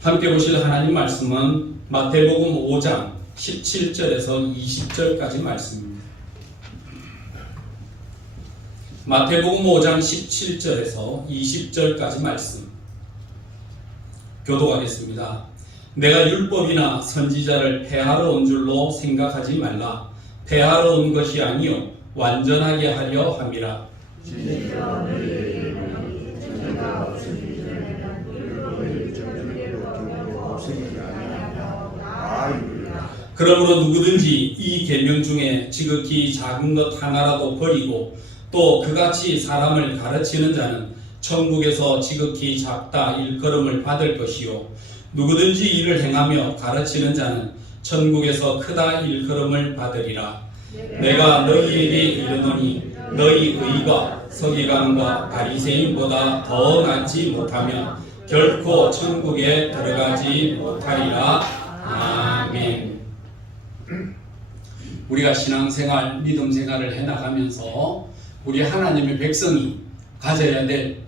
함께 보실 하나님 말씀은 마태복음 5장 17절에서 20절까지 말씀입니다. 마태복음 5장 17절에서 20절까지 말씀 교독하겠습니다. 내가 율법이나 선지자를 폐하러 온 줄로 생각하지 말라. 폐하러 온 것이 아니요 완전하게 하려 함이라. 그러므로 누구든지 이 계명 중에 지극히 작은 것 하나라도 버리고 또 그같이 사람을 가르치는 자는 천국에서 지극히 작다 일컬음을 받을 것이요 누구든지 이를 행하며 가르치는 자는 천국에서 크다 일컬음을 받으리라. 내가 너희에게 이르노니 너희 의가 서기관과 바리새인보다 더 낫지 못하면 결코 천국에 들어가지 못하리라. 아멘. 우리가 신앙생활, 믿음생활을 해나가면서 우리 하나님의 백성이 가져야 될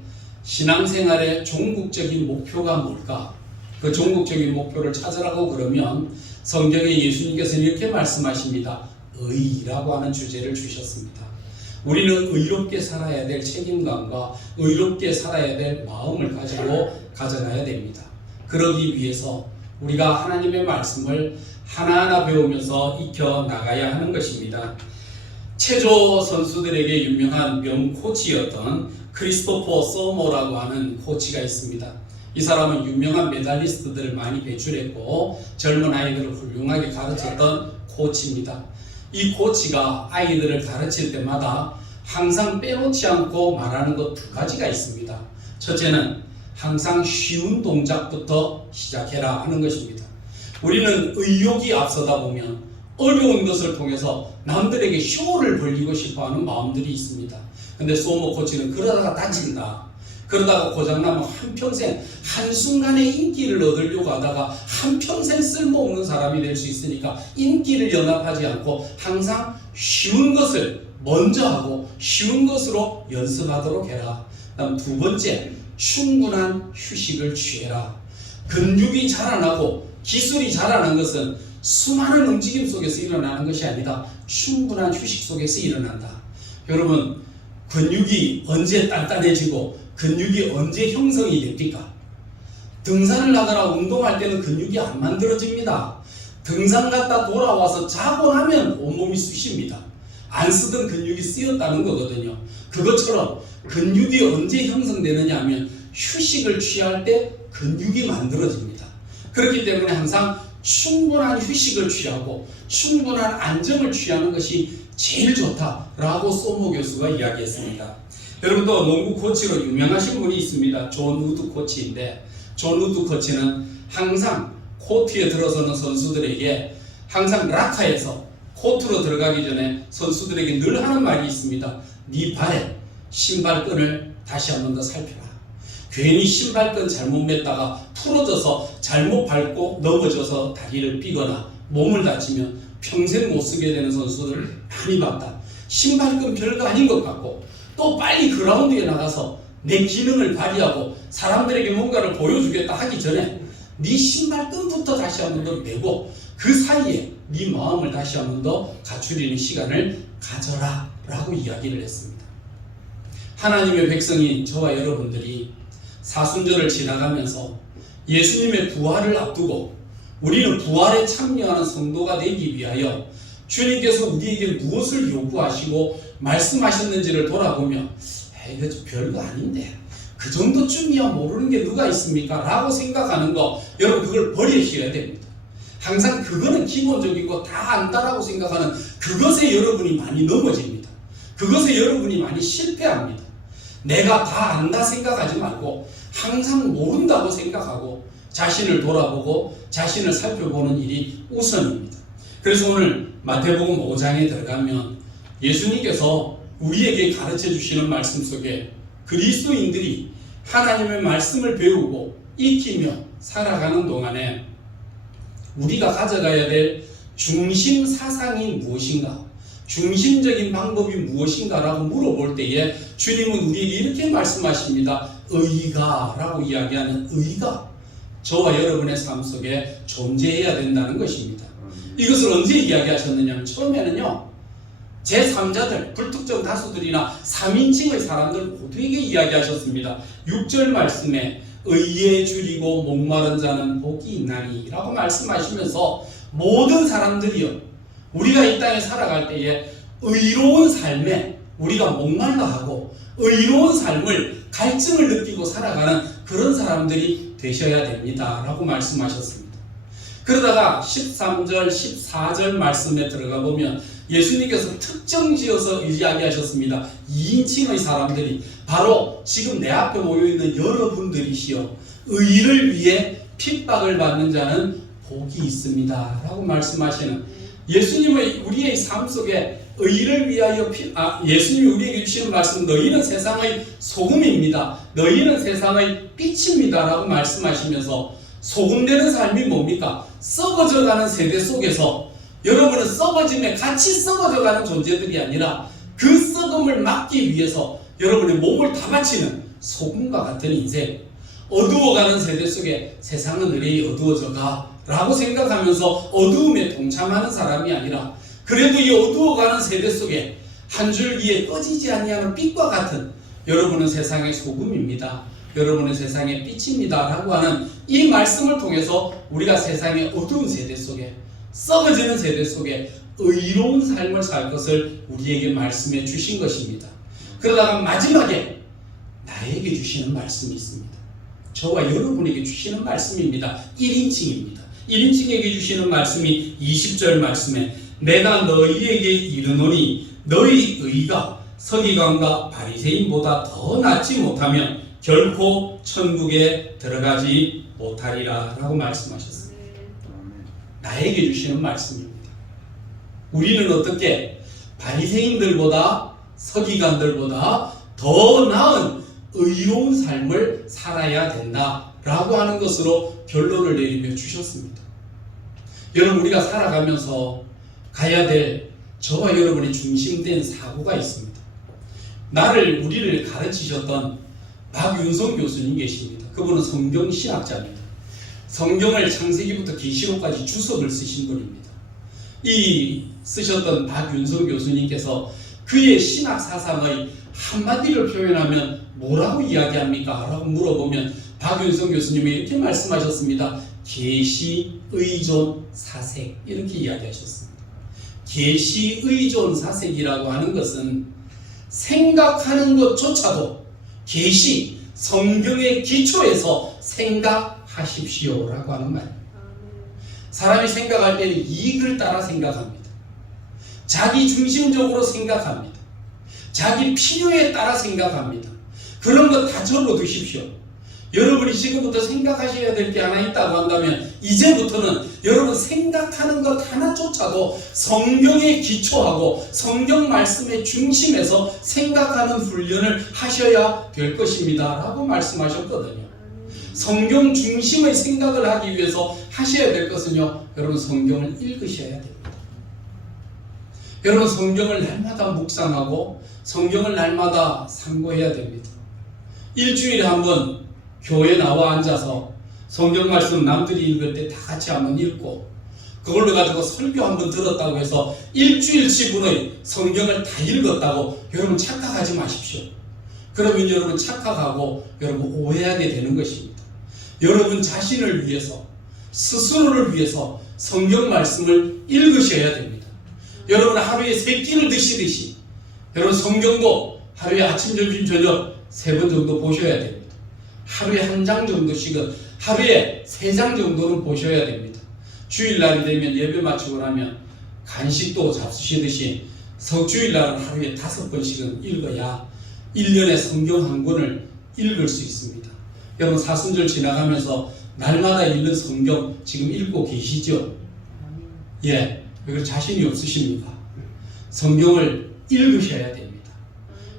신앙생활의 종국적인 목표가 뭘까? 그 종국적인 목표를 찾으라고 그러면 성경에 예수님께서는 이렇게 말씀하십니다. 의라고 하는 주제를 주셨습니다. 우리는 의롭게 살아야 될 책임감과 의롭게 살아야 될 마음을 가지고 가져가야 됩니다. 그러기 위해서 우리가 하나님의 말씀을 하나하나 배우면서 익혀 나가야 하는 것입니다. 체조 선수들에게 유명한 명코치였던 크리스토퍼 소모라고 하는 코치가 있습니다. 이 사람은 유명한 메달리스트들을 많이 배출했고 젊은 아이들을 훌륭하게 가르쳤던 코치입니다. 이 코치가 아이들을 가르칠 때마다 항상 빼놓지 않고 말하는 것 두 가지가 있습니다. 첫째는 항상 쉬운 동작부터 시작해라 하는 것입니다. 우리는 의욕이 앞서다 보면 어려운 것을 통해서 남들에게 쇼를 벌리고 싶어하는 마음들이 있습니다. 근데 소모 코치는 그러다가 다친다. 그러다가 고장나면 한평생 한순간에 인기를 얻으려고 하다가 한평생 쓸모없는 사람이 될 수 있으니까 인기를 연합하지 않고 항상 쉬운 것을 먼저 하고 쉬운 것으로 연습하도록 해라. 다음 두 번째, 충분한 휴식을 취해라. 근육이 자라나고 기술이 자라는 것은 수많은 움직임 속에서 일어나는 것이 아니다. 충분한 휴식 속에서 일어난다. 여러분, 근육이 언제 단단해지고 근육이 언제 형성이 됩니까? 등산을 하거나 운동할 때는 근육이 안 만들어집니다. 등산 갔다 돌아와서 자고 나면 온몸이 쑤십니다. 안 쓰던 근육이 쓰였다는 거거든요. 그것처럼 근육이 언제 형성되느냐 하면 휴식을 취할 때 근육이 만들어집니다. 그렇기 때문에 항상 충분한 휴식을 취하고 충분한 안정을 취하는 것이 제일 좋다라고 소모 교수가 이야기했습니다. 여러분, 또 농구 코치로 유명하신 분이 있습니다. 존 우드 코치인데, 존 우드 코치는 항상 코트에 들어서는 선수들에게 항상 라카에서 코트로 들어가기 전에 선수들에게 늘 하는 말이 있습니다. 네 발에 신발끈을 다시 한 번 더 살펴라. 괜히 신발끈 잘못 맸다가 풀어져서 잘못 밟고 넘어져서 다리를 삐거나 몸을 다치면 평생 못 쓰게 되는 선수들을 많이 봤다. 신발끈 별거 아닌 것 같고 또 빨리 그라운드에 나가서 내 기능을 발휘하고 사람들에게 뭔가를 보여주겠다 하기 전에 네 신발끈부터 다시 한 번 더 매고 그 사이에 네 마음을 다시 한 번 더 갖추리는 시간을 가져라 라고 이야기를 했습니다. 하나님의 백성인 저와 여러분들이 사순절을 지나가면서 예수님의 부활을 앞두고 우리는 부활에 참여하는 성도가 되기 위하여 주님께서 우리에게 무엇을 요구하시고 말씀하셨는지를 돌아보며 이거 별거 아닌데 그 정도쯤이야 모르는 게 누가 있습니까? 라고 생각하는 거, 여러분 그걸 버리셔야 됩니다. 항상 그거는 기본적이고 다 안다라고 생각하는 그것에 여러분이 많이 넘어집니다. 그것에 여러분이 많이 실패합니다. 내가 다 안다 생각하지 말고 항상 모른다고 생각하고 자신을 돌아보고 자신을 살펴보는 일이 우선입니다. 그래서 오늘 마태복음 5장에 들어가면 예수님께서 우리에게 가르쳐 주시는 말씀 속에 그리스도인들이 하나님의 말씀을 배우고 익히며 살아가는 동안에 우리가 가져가야 될 중심 사상이 무엇인가, 중심적인 방법이 무엇인가라고 물어볼 때에 주님은 우리에게 이렇게 말씀하십니다. 의가 라고 이야기하는 의가 저와 여러분의 삶 속에 존재해야 된다는 것입니다. 이것을 언제 이야기하셨느냐면 처음에는요, 제3자들, 불특정 다수들이나 3인칭의 사람들 모두에게 이야기하셨습니다. 6절 말씀에 의에 줄이고 목마른 자는 복이 있나니 라고 말씀하시면서 모든 사람들이요, 우리가 이 땅에 살아갈 때에 의로운 삶에 우리가 목말라 하고 의로운 삶을 갈증을 느끼고 살아가는 그런 사람들이 되셔야 됩니다 라고 말씀하셨습니다. 그러다가 13절, 14절 말씀에 들어가 보면 예수님께서 특정 지어서 이야기하셨습니다. 2인칭의 사람들이 바로 지금 내 앞에 모여있는 여러분들이시여 의를 위해 핍박을 받는 자는 복이 있습니다 라고 말씀하시는, 예수님의 우리의 삶 속에 의를 위하여 예수님이 우리에게 주시는 말씀, 너희는 세상의 소금입니다, 너희는 세상의 빛입니다 라고 말씀하시면서, 소금되는 삶이 뭡니까? 썩어져가는 세대 속에서 여러분은 썩어짐에 같이 썩어져가는 존재들이 아니라 그 썩음을 막기 위해서 여러분의 몸을 다 바치는 소금과 같은 인생, 어두워가는 세대 속에 세상은 의뢰이 어두워져가 라고 생각하면서 어두움에 동참하는 사람이 아니라, 그래도 이 어두워가는 세대 속에 한 줄기에 꺼지지 아니하는 빛과 같은, 여러분은 세상의 소금입니다, 여러분은 세상의 빛입니다 라고 하는 이 말씀을 통해서 우리가 세상의 어두운 세대 속에, 썩어지는 세대 속에 의로운 삶을 살 것을 우리에게 말씀해 주신 것입니다. 그러다가 마지막에 나에게 주시는 말씀이 있습니다. 저와 여러분에게 주시는 말씀입니다. 1인칭입니다. 1인칭에게 주시는 말씀이 20절 말씀에 내가 너희에게 이르노니 너희 의가 서기관과 바리새인보다 더 낫지 못하면 결코 천국에 들어가지 못하리라 라고 말씀하셨습니다. 나에게 주시는 말씀입니다. 우리는 어떻게 바리새인들보다 서기관들보다 더 나은 의로운 삶을 살아야 된다라고 하는 것으로 결론을 내리며 주셨습니다. 여러분, 우리가 살아가면서 가야 될 저와 여러분의 중심된 사고가 있습니다. 우리를 가르치셨던 박윤성 교수님 계십니다. 그분은 성경신학자입니다. 성경을 창세기부터 계시록까지 주석을 쓰신 분입니다. 이 쓰셨던 박윤성 교수님께서 그의 신학 사상의 한마디를 표현하면 뭐라고 이야기합니까? 라고 물어보면 박윤성 교수님이 이렇게 말씀하셨습니다. 계시, 의존, 사색, 이렇게 이야기하셨습니다. 계시, 의존, 사색이라고 하는 것은 생각하는 것조차도 계시, 성경의 기초에서 생각하십시오 라고 하는 말입니다. 사람이 생각할 때는 이익을 따라 생각합니다. 자기 중심적으로 생각합니다. 자기 필요에 따라 생각합니다. 그런 거 다 절로 두십시오. 여러분이 지금부터 생각하셔야 될 게 하나 있다고 한다면 이제부터는 여러분 생각하는 것 하나조차도 성경에 기초하고 성경 말씀의 중심에서 생각하는 훈련을 하셔야 될 것입니다 라고 말씀하셨거든요. 성경 중심의 생각을 하기 위해서 하셔야 될 것은요, 여러분 성경을 읽으셔야 됩니다. 여러분 성경을 날마다 묵상하고 성경을 날마다 상고해야 됩니다. 일주일에 한번 교회에 나와 앉아서 성경 말씀 남들이 읽을 때 다 같이 한번 읽고 그걸로 가지고 설교 한번 들었다고 해서 일주일치분의 성경을 다 읽었다고 여러분 착각하지 마십시오. 그러면 여러분 착각하고 여러분 오해하게 되는 것입니다. 여러분 자신을 위해서, 스스로를 위해서 성경 말씀을 읽으셔야 됩니다. 여러분 하루에 3끼를 드시듯이 여러분 성경도 하루에 아침, 점심, 저녁 3번 정도 보셔야 됩니다. 하루에 1장 정도씩은, 하루에 3장 정도는 보셔야 됩니다. 주일날이 되면 예배 마치고 나면 간식도 잡수시듯이 주일날은 하루에 5번씩은 읽어야 1년에 성경 한 권을 읽을 수 있습니다. 여러분 사순절 지나가면서 날마다 읽는 성경 지금 읽고 계시죠? 예, 왜 자신이 없으십니까? 성경을 읽으셔야 됩니다.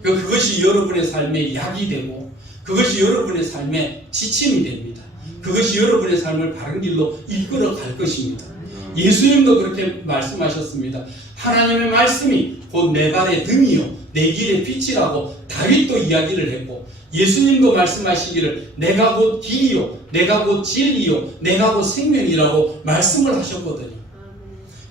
그것이 여러분의 삶에 약이 되고 그것이 여러분의 삶에 지침이 됩니다. 그것이 여러분의 삶을 바른 길로 이끌어 갈 것입니다. 예수님도 그렇게 말씀하셨습니다. 하나님의 말씀이 곧 내 발의 등이요 내 길의 빛이라고 다윗도 이야기를 했고 예수님도 말씀하시기를 내가 곧 길이요 내가 곧 진리요 내가 곧 생명이라고 말씀을 하셨거든요.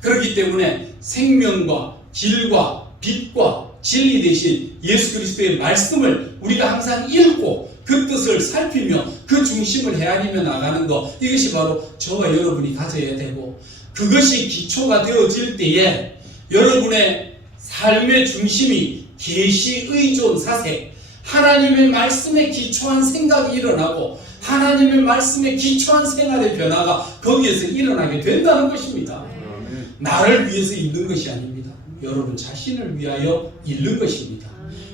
그렇기 때문에 생명과 길과 빛과 진리 대신 예수 그리스도의 말씀을 우리가 항상 읽고 그 뜻을 살피며 그 중심을 헤아리며 나가는 것, 이것이 바로 저와 여러분이 가져야 되고, 그것이 기초가 되어질 때에 여러분의 삶의 중심이 계시, 의존, 사색, 하나님의 말씀에 기초한 생각이 일어나고 하나님의 말씀에 기초한 생활의 변화가 거기에서 일어나게 된다는 것입니다. 나를 위해서 읽는 것이 아닙니다. 여러분 자신을 위하여 읽는 것입니다.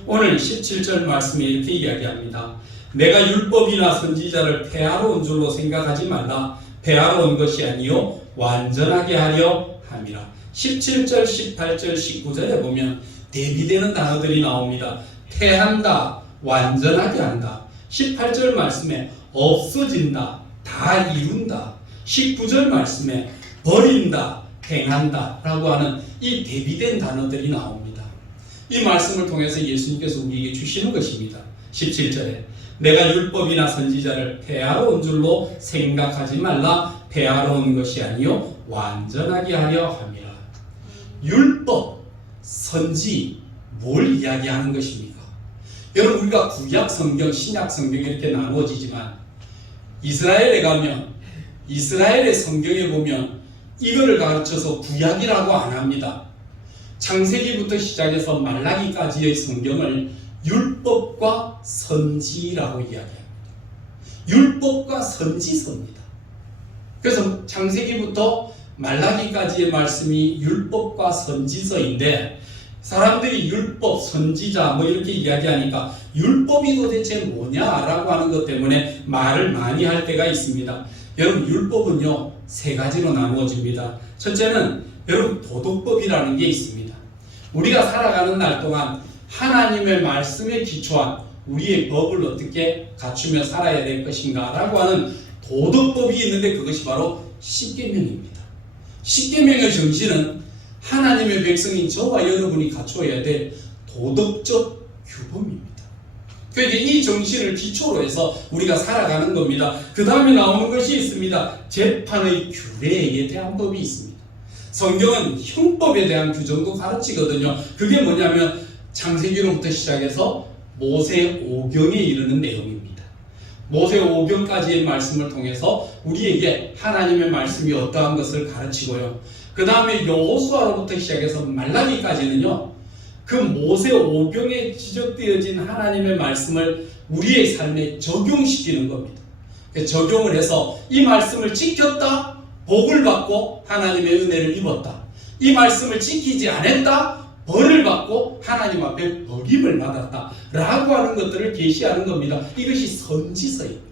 오늘 17절 말씀에 이렇게 이야기합니다. 내가 율법이나 선지자를 폐하러 온 줄로 생각하지 말라. 폐하러 온 것이 아니요 완전하게 하려 함이라. 17절, 18절, 19절에 보면 대비되는 단어들이 나옵니다. 폐한다, 완전하게 한다. 18절 말씀에 없어진다, 다 이룬다. 19절 말씀에 버린다, 행한다 라고 하는 이 대비된 단어들이 나옵니다. 이 말씀을 통해서 예수님께서 우리에게 주시는 것입니다. 17절에 내가 율법이나 선지자를 폐하러 온 줄로 생각하지 말라. 폐하러 온 것이 아니요 완전하게 하려 함이라. 율법, 선지, 뭘 이야기하는 것입니까? 여러분 우리가 구약 성경, 신약 성경 이렇게 나누어지지만 이스라엘에 가면 이스라엘의 성경에 보면 이거를 가르쳐서 구약이라고 안 합니다. 창세기부터 시작해서 말라기까지의 성경을 율법과 선지라고 이야기합니다. 율법과 선지서입니다. 그래서 창세기부터 말라기까지의 말씀이 율법과 선지서인데 사람들이 율법, 선지자 뭐 이렇게 이야기하니까 율법이 도대체 뭐냐라고 하는 것 때문에 말을 많이 할 때가 있습니다. 여러분 율법은요 세 가지로 나누어집니다. 첫째는 여러분 도덕법이라는 게 있습니다. 우리가 살아가는 날 동안 하나님의 말씀에 기초한 우리의 법을 어떻게 갖추며 살아야 될 것인가 라고 하는 도덕법이 있는데 그것이 바로 십계명입니다. 십계명의 정신은 하나님의 백성인 저와 여러분이 갖춰야 될 도덕적 규범입니다. 그러니까 이 정신을 기초로 해서 우리가 살아가는 겁니다. 그 다음에 나오는 것이 있습니다. 재판의 규례에 대한 법이 있습니다. 성경은 형법에 대한 규정도 가르치거든요. 그게 뭐냐면 창세기로부터 시작해서 모세 오경에 이르는 내용입니다. 모세 오경까지의 말씀을 통해서 우리에게 하나님의 말씀이 어떠한 것을 가르치고요. 그 다음에 여호수아로부터 시작해서 말라기까지는요. 그 모세 오경에 지적되어진 하나님의 말씀을 우리의 삶에 적용시키는 겁니다. 적용을 해서 이 말씀을 지켰다, 복을 받고 하나님의 은혜를 입었다. 이 말씀을 지키지 않았다, 벌을 받고 하나님 앞에 버림을 받았다 라고 하는 것들을 계시하는 겁니다. 이것이 선지서입니다.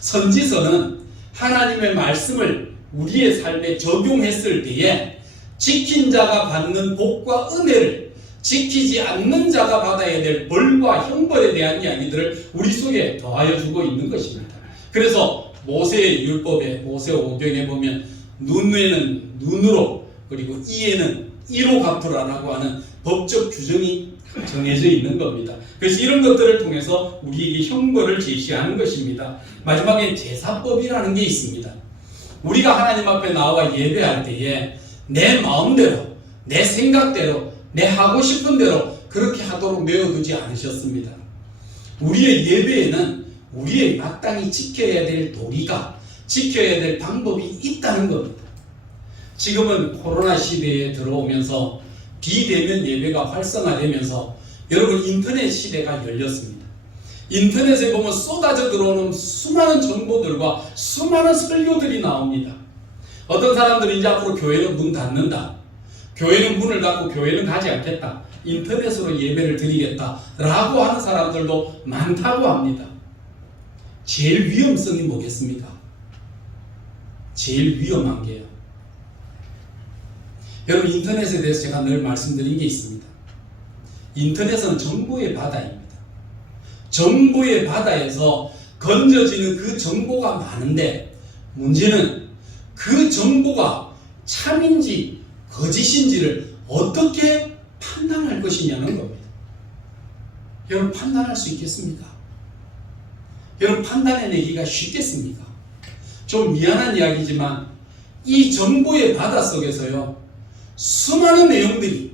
선지서는 하나님의 말씀을 우리의 삶에 적용했을 때에 지킨 자가 받는 복과 은혜를 지키지 않는 자가 받아야 될 벌과 형벌에 대한 이야기들을 우리 속에 더하여 주고 있는 것입니다. 그래서 모세의 율법에 모세 오경에 보면 눈에는 눈으로 그리고 이에는 이로 갚으라라고 하는 법적 규정이 정해져 있는 겁니다. 그래서 이런 것들을 통해서 우리에게 형벌을 제시하는 것입니다. 마지막에 제사법이라는 게 있습니다. 우리가 하나님 앞에 나와 예배할 때에 내 마음대로 내 생각대로 내 하고 싶은 대로 그렇게 하도록 메워두지 않으셨습니다. 우리의 예배에는 우리의 마땅히 지켜야 될 도리가 지켜야 될 방법이 있다는 겁니다. 지금은 코로나 시대에 들어오면서 비대면 예배가 활성화되면서 여러분 인터넷 시대가 열렸습니다. 인터넷에 보면 쏟아져 들어오는 수많은 정보들과 수많은 설교들이 나옵니다. 어떤 사람들이 이제 앞으로 교회는 문 닫는다. 교회는 문을 닫고 교회는 가지 않겠다. 인터넷으로 예배를 드리겠다. 라고 하는 사람들도 많다고 합니다. 제일 위험성이 뭐겠습니까? 제일 위험한 게요. 여러분 인터넷에 대해서 제가 늘 말씀드린 게 있습니다. 인터넷은 정보의 바다입니다. 정보의 바다에서 건져지는 그 정보가 많은데 문제는 그 정보가 참인지 거짓인지를 어떻게 판단할 것이냐는 겁니다. 여러분 판단할 수 있겠습니까? 여러분 판단해내기가 쉽겠습니까? 좀 미안한 이야기지만 이 정보의 바닷속에서요, 수많은 내용들이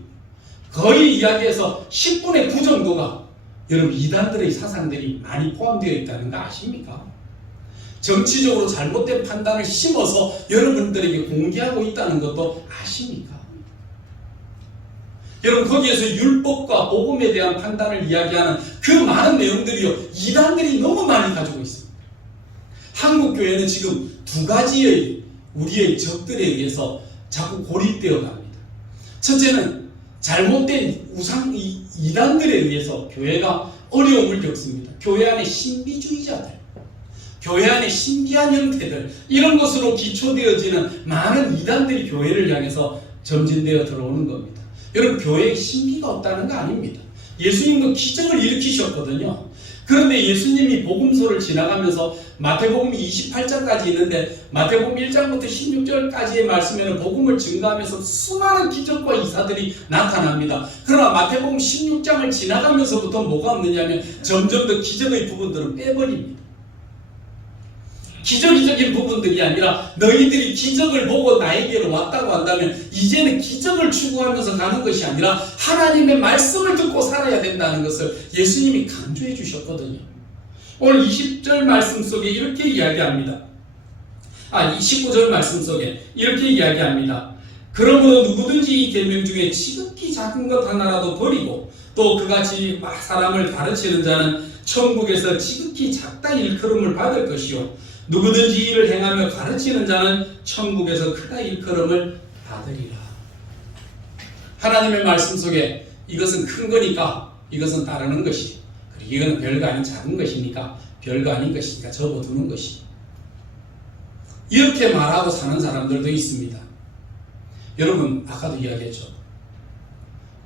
거의 이야기에서 10분의 9 정도가 여러분 이단들의 사상들이 많이 포함되어 있다는 거 아십니까? 정치적으로 잘못된 판단을 심어서 여러분들에게 공개하고 있다는 것도 아십니까? 여러분 거기에서 율법과 복음에 대한 판단을 이야기하는 그 많은 내용들이요, 이단들이 너무 많이 가지고 있습니다. 한국교회는 지금 두 가지의 우리의 적들에 의해서 자꾸 고립되어 갑니다. 첫째는 잘못된 이단들에 의해서 교회가 어려움을 겪습니다. 교회 안에 신비주의자들, 교회 안에 신비한 형태들, 이런 것으로 기초되어지는 많은 이단들이 교회를 향해서 점진되어 들어오는 겁니다. 여러분 교회에 신비가 없다는 거 아닙니다. 예수님도 기적을 일으키셨거든요. 그런데 예수님이 복음서를 지나가면서 마태복음 28장까지 있는데 마태복음 1장부터 16절까지의 말씀에는 복음을 증거하면서 수많은 기적과 이사들이 나타납니다. 그러나 마태복음 16장을 지나가면서부터 뭐가 없느냐면 점점 더 기적의 부분들은 빼버립니다. 기적적인 부분들이 아니라 너희들이 기적을 보고 나에게로 왔다고 한다면 이제는 기적을 추구하면서 가는 것이 아니라 하나님의 말씀을 듣고 살아야 된다는 것을 예수님이 강조해 주셨거든요. 오늘 20절 말씀 속에 이렇게 이야기합니다. 19절 말씀 속에 이렇게 이야기합니다. 그러므로 누구든지 이 계명 중에 지극히 작은 것 하나라도 버리고 또 그같이 사람을 가르치는 자는 천국에서 지극히 작다 일컬음을 받을 것이요 누구든지 이를 행하며 가르치는 자는 천국에서 크다 일컬음을 받으리라. 하나님의 말씀 속에 이것은 큰 거니까 이것은 따르는 것이, 그리고 이거는 별거 아닌 작은 것이니까 별거 아닌 것이니까 접어두는 것이, 이렇게 말하고 사는 사람들도 있습니다. 여러분 아까도 이야기했죠.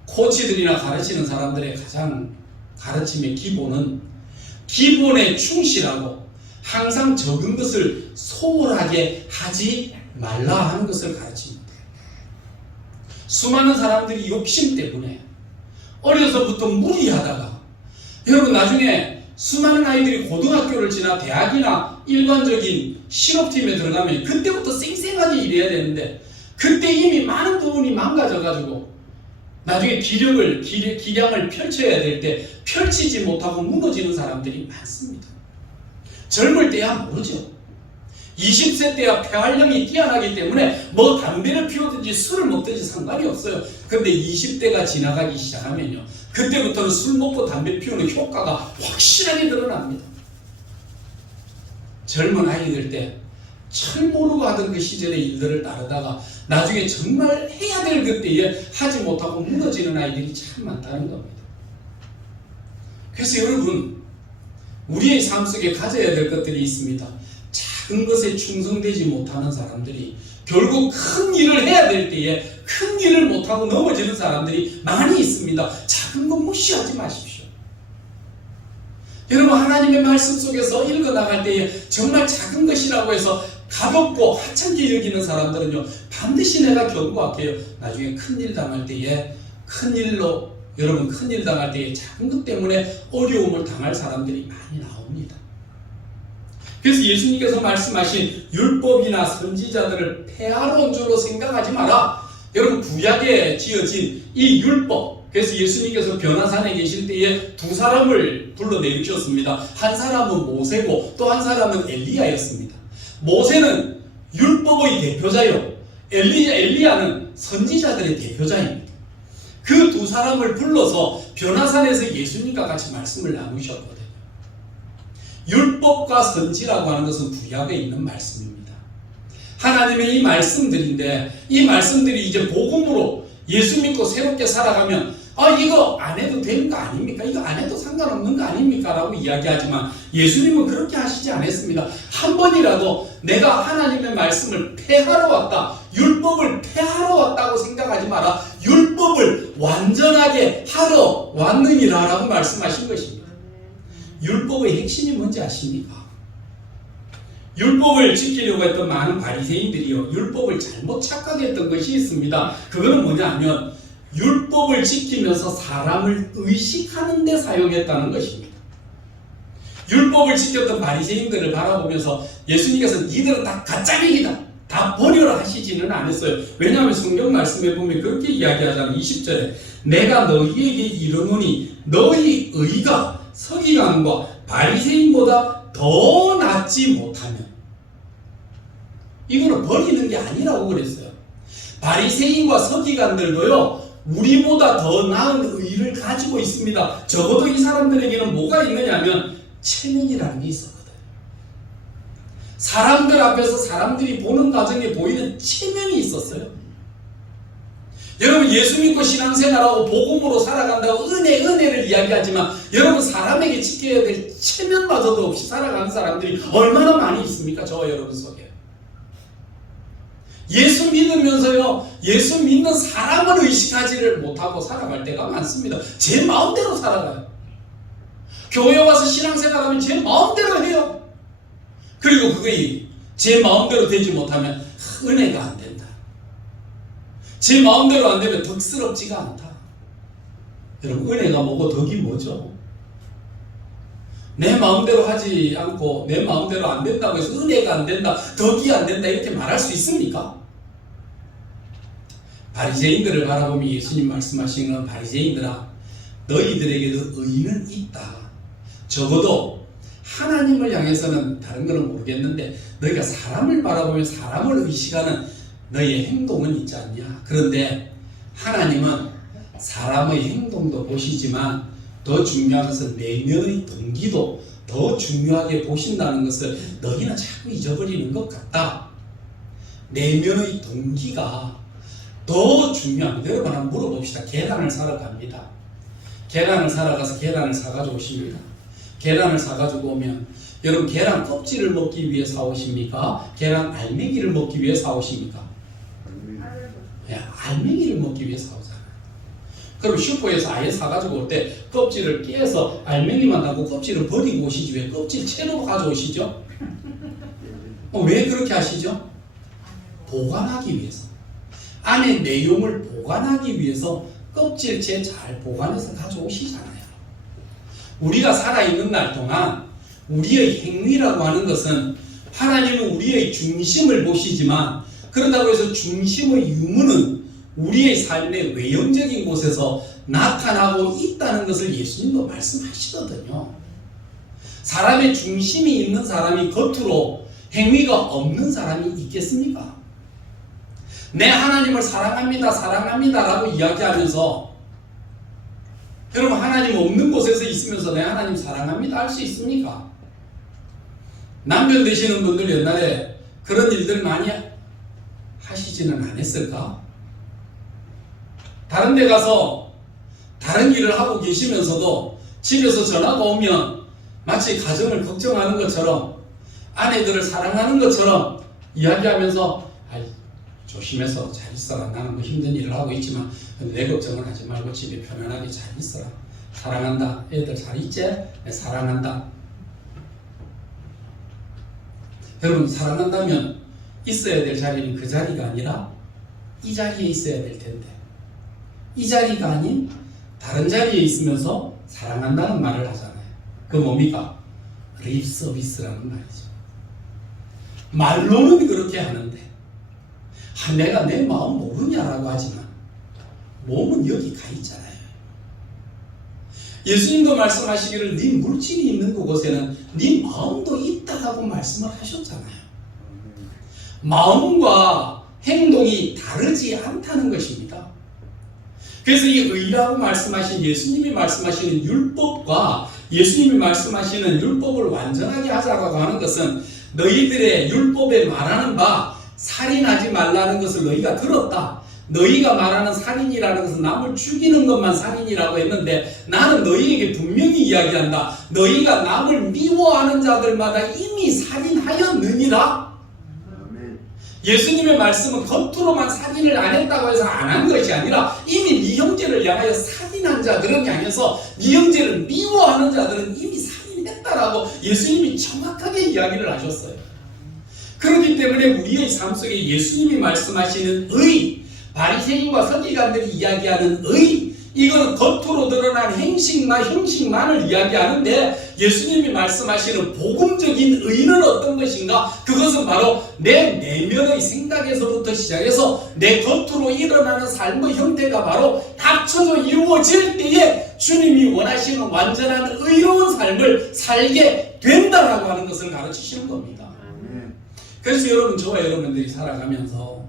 코치들이나 가르치는 사람들의 가장 가르침의 기본은 기본에 충실하고 항상 적은 것을 소홀하게 하지 말라 하는 것을 가르칩니다. 수많은 사람들이 욕심 때문에 어려서부터 무리하다가 여러분 나중에 수많은 아이들이 고등학교를 지나 대학이나 일반적인 실업팀에 들어가면 그때부터 쌩쌩하게 일해야 되는데 그때 이미 많은 부분이 망가져가지고 나중에 기량을 펼쳐야 될 때 펼치지 못하고 무너지는 사람들이 많습니다. 젊을 때야 모르죠. 20세 때야 폐활량이 뛰어나기 때문에 뭐 담배를 피우든지 술을 먹든지 상관이 없어요. 근데 20대가 지나가기 시작하면요, 그때부터는 술 먹고 담배 피우는 효과가 확실하게 드러납니다. 젊은 아이들 때 철 모르고 하던 그 시절의 일들을 따르다가 나중에 정말 해야 될 그때에 하지 못하고 무너지는 아이들이 참 많다는 겁니다. 그래서 여러분 우리의 삶 속에 가져야 될 것들이 있습니다. 작은 것에 충성되지 못하는 사람들이 결국 큰 일을 해야 될 때에 큰 일을 못하고 넘어지는 사람들이 많이 있습니다. 작은 것 무시하지 마십시오. 여러분 하나님의 말씀 속에서 읽어나갈 때에 정말 작은 것이라고 해서 가볍고 하찮게 여기는 사람들은요, 반드시 내가 경고할게요. 나중에 큰일 당할 때에 여러분 큰일 당할 때에 작은 것 때문에 어려움을 당할 사람들이 많이 나옵니다. 그래서 예수님께서 말씀하신 율법이나 선지자들을 폐하러 온 줄로 생각하지 마라. 여러분 구약에 지어진 이 율법, 그래서 예수님께서 변화산에 계실 때에 두 사람을 불러내리셨습니다. 한 사람은 모세고 또 한 사람은 엘리야였습니다. 모세는 율법의 대표자요, 엘리야는 선지자들의 대표자입니다. 그 두 사람을 불러서 변화산에서 예수님과 같이 말씀을 나누셨거든요. 율법과 선지라고 하는 것은 구약에 있는 말씀입니다. 하나님의 이 말씀들인데 이 말씀들이 이제 복음으로 예수 믿고 새롭게 살아가면 이거 안 해도 되는 거 아닙니까? 이거 안 해도 상관없는 거 아닙니까? 라고 이야기하지만 예수님은 그렇게 하시지 않았습니다. 한 번이라도 내가 하나님의 말씀을 폐하러 왔다, 율법을 폐하러 왔다고 생각하지 마라. 율법을 완전하게 하러 왔느니라 라고 말씀하신 것입니다. 율법의 핵심이 뭔지 아십니까? 율법을 지키려고 했던 많은 바리새인들이요, 율법을 잘못 착각했던 것이 있습니다. 그거는 뭐냐면 율법을 지키면서 사람을 의식하는 데 사용했다는 것입니다. 율법을 지켰던 바리새인들을 바라보면서 예수님께서 니들은 다 가짜이다, 다 버려라 하시지는 않았어요. 왜냐하면 성경 말씀에 보면 그렇게 이야기하잖아요. 20절에 내가 너희에게 이르노니 너희 의가 서기관과 바리새인보다 더 낫지 못하면, 이거는 버리는 게 아니라고 그랬어요. 바리새인과 서기관들도요 우리보다 더 나은 의를 가지고 있습니다. 적어도 이 사람들에게는 뭐가 있느냐면 체면이라는 게 있었거든요. 사람들 앞에서 사람들이 보는 과정에 보이는 체면이 있었어요. 여러분, 예수 믿고 신앙생활하고 복음으로 살아간다고 은혜를 이야기하지만 여러분, 사람에게 지켜야 될 체면마저도 없이 살아가는 사람들이 얼마나 많이 있습니까? 저와 여러분 속에. 예수 믿으면서요, 예수 믿는 사람을 의식하지를 못하고 살아갈 때가 많습니다. 제 마음대로 살아가요. 교회 와서 신앙생활하면 제 마음대로 해요. 그리고 그게 제 마음대로 되지 못하면 은혜가 안 된다. 제 마음대로 안 되면 덕스럽지가 않다. 여러분, 은혜가 뭐고 덕이 뭐죠? 내 마음대로 하지 않고 내 마음대로 안 된다고 해서 은혜가 안 된다, 덕이 안 된다 이렇게 말할 수 있습니까? 바리새인들을 바라보며 예수님 말씀하신 건, 바리새인들아, 너희들에게도 의는 있다. 적어도 하나님을 향해서는 다른 거는 모르겠는데 너희가 사람을 바라보며 사람을 의식하는 너희의 행동은 있지 않냐. 그런데 하나님은 사람의 행동도 보시지만 더 중요한 것은 내면의 동기도 더 중요하게 보신다는 것을 너희는 자꾸 잊어버리는 것 같다. 내면의 동기가 더 중요합니다. 여러분, 한번 물어봅시다. 계란을 사러 갑니다. 계란을 사러 가서 계란을 사가지고 오십니다. 계란을 사가지고 오면 여러분, 계란 껍질을 먹기 위해 사오십니까? 계란 알맹이를 먹기 위해 사오십니까? 알맹이를 먹기 위해 사오잖아요. 그럼 슈퍼에서 아예 사가지고 올 때 껍질을 깨서 알맹이만 하고 껍질을 버리고 오시지 왜 껍질 채로 가져오시죠? 왜 그렇게 하시죠? 보관하기 위해서. 안에 내용을 보관하기 위해서 껍질째 잘 보관해서 가져오시잖아요. 우리가 살아있는 날 동안 우리의 행위라고 하는 것은 하나님은 우리의 중심을 보시지만 그렇다고 해서 중심의 유무는 우리의 삶의 외형적인 곳에서 나타나고 있다는 것을 예수님도 말씀하시거든요. 사람의 중심이 있는 사람이 겉으로 행위가 없는 사람이 있겠습니까? 내 하나님을 사랑합니다, 사랑합니다 라고 이야기하면서 여러분, 하나님 없는 곳에서 있으면서 내 하나님 사랑합니다 할 수 있습니까? 남편 되시는 분들 옛날에 그런 일들 많이 하시지는 않았을까? 다른 데 가서 다른 일을 하고 계시면서도 집에서 전화가 오면 마치 가정을 걱정하는 것처럼 아내들을 사랑하는 것처럼 이야기하면서 조심해서 잘 있어라. 나는 뭐 힘든 일을 하고 있지만 내 걱정은 하지 말고 집에 편안하게 잘 있어라. 사랑한다. 애들 잘 있지? 네, 사랑한다. 여러분, 사랑한다면 있어야 될 자리는 그 자리가 아니라 이 자리에 있어야 될 텐데 이 자리가 아닌 다른 자리에 있으면서 사랑한다는 말을 하잖아요. 그 뭡니까? 립 서비스라는 말이죠. 말로는 그렇게 하는데 내가 내 마음 모르냐라고 하지만 몸은 여기 가 있잖아요. 예수님도 말씀하시기를 네 물질이 있는 그곳에는 네 마음도 있다라고 말씀을 하셨잖아요. 마음과 행동이 다르지 않다는 것입니다. 그래서 이 의라고 말씀하신 예수님이 말씀하시는 율법과 예수님이 말씀하시는 율법을 완전하게 하자고 하는 것은 너희들의 율법에 말하는 바 살인하지 말라는 것을 너희가 들었다. 너희가 말하는 살인이라는 것은 남을 죽이는 것만 살인이라고 했는데 나는 너희에게 분명히 이야기한다. 너희가 남을 미워하는 자들마다 이미 살인하였느니라. 예수님의 말씀은 겉으로만 살인을 안 했다고 해서 안 한 것이 아니라 이미 네 형제를 향하여 살인한 자들은 향해서 네 형제를 미워하는 자들은 이미 살인했다라고 예수님이 정확하게 이야기를 하셨어요. 그렇기 때문에 우리의 삶 속에 예수님이 말씀하시는 의, 바리새인과 서기관들이 이야기하는 의, 이건 겉으로 드러난 행식만 형식만을 이야기하는데 예수님이 말씀하시는 복음적인 의는 어떤 것인가? 그것은 바로 내 내면의 생각에서부터 시작해서 내 겉으로 일어나는 삶의 형태가 바로 합쳐져 이루어질 때에 주님이 원하시는 완전한 의로운 삶을 살게 된다라고 하는 것을 가르치시는 겁니다. 그래서 여러분, 저와 여러분들이 살아가면서